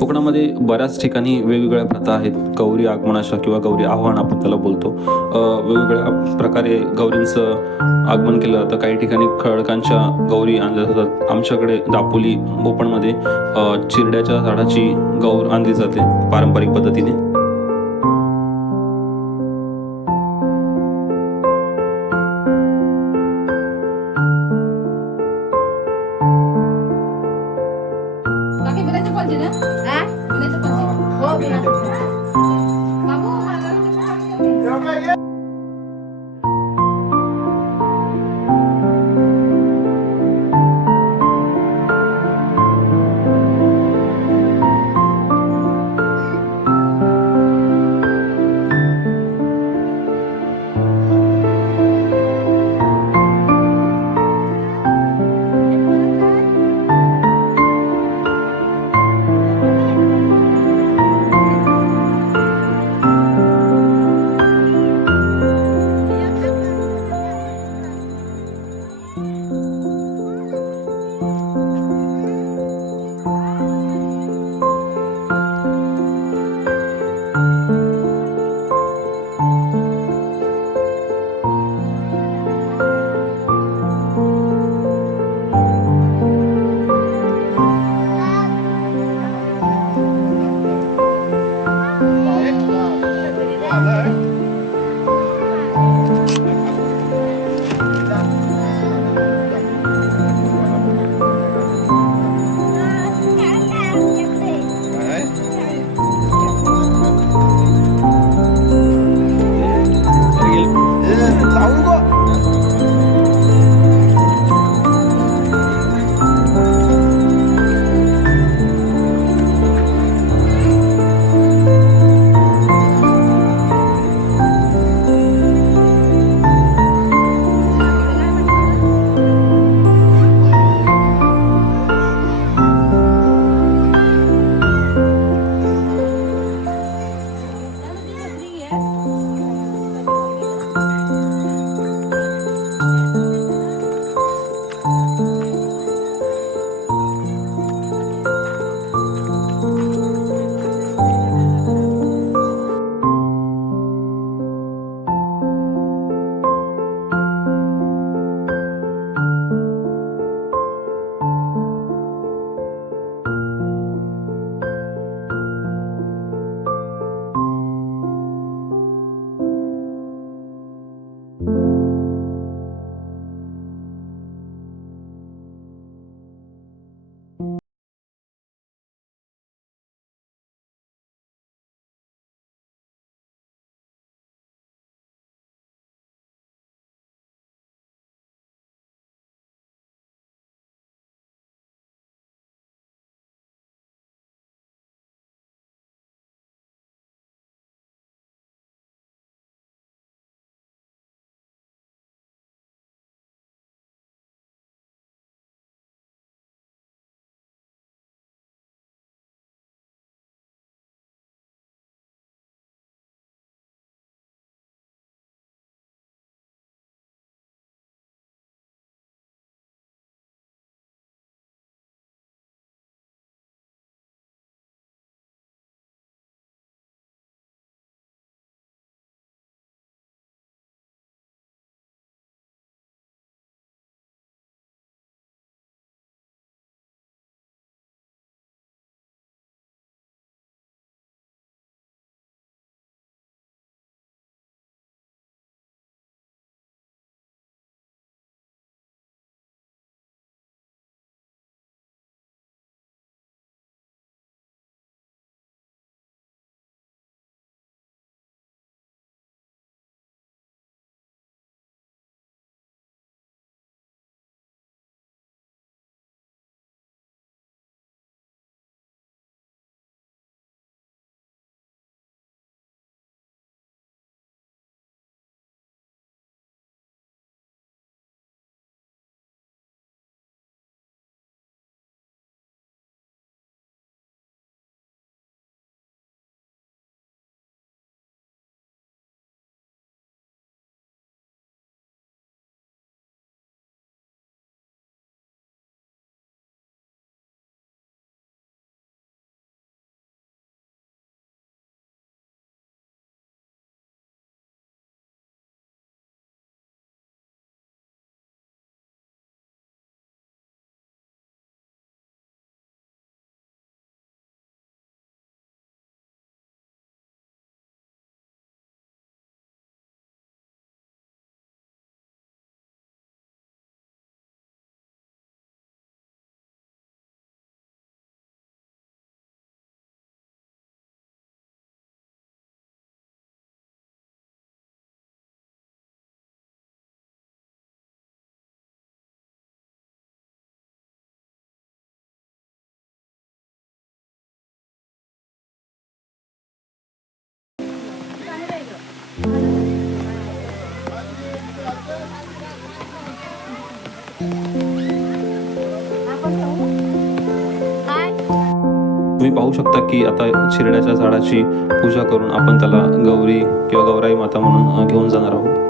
कोकणामध्ये बऱ्याच ठिकाणी वेगवेगळ्या प्रथा आहेत. गौरी आगमनाच्या किंवा गौरी आव्हान आपण त्याला बोलतो. वेगवेगळ्या प्रकारे गौरींचं आगमन केलं जातं. काही ठिकाणी खडकांच्या गौरी आणल्या जातात. आमच्याकडे दापोली भोपणमध्ये चिरड्याच्या झाडाची गौर आणली जाते पारंपरिक पद्धतीने. That's. तुम्ही पाहू शकता की आता शिरड्याच्या झाडाची पूजा करून आपण त्याला गौरी किंवा गौराई माता म्हणून घेऊन जाणार आहोत.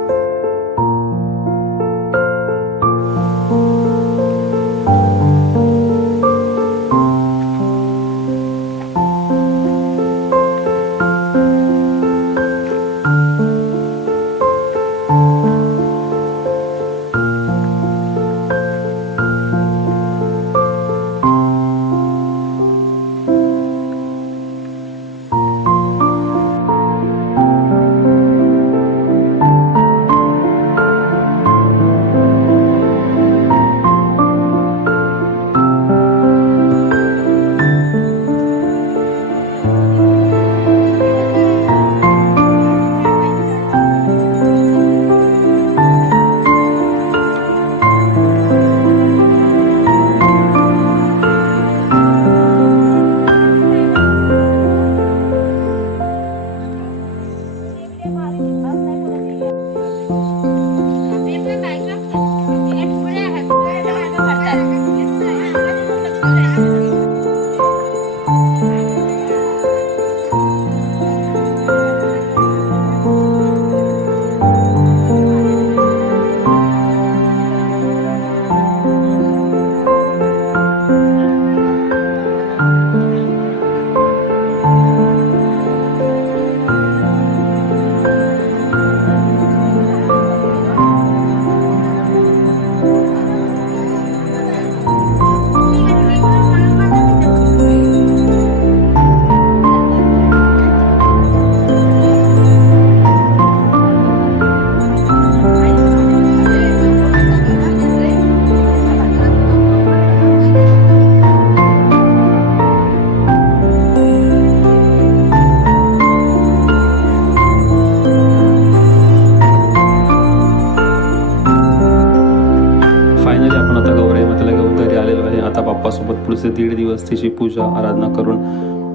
बाप्पासोबत दीड दिवस तिची पूजा आराधना करून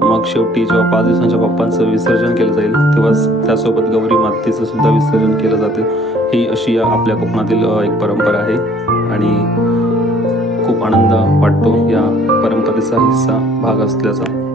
मग शेवटी जेव्हा पाच दिवसांच्या बाप्पांचं विसर्जन केलं जाईल तेव्हाच त्यासोबत गौरी मातेचं सुद्धा विसर्जन केलं जाते. ही अशी या आपल्या कोकणातील एक परंपरा आहे आणि खूप आनंद वाटतो या परंपरेचा हिस्सा भाग असल्याचा.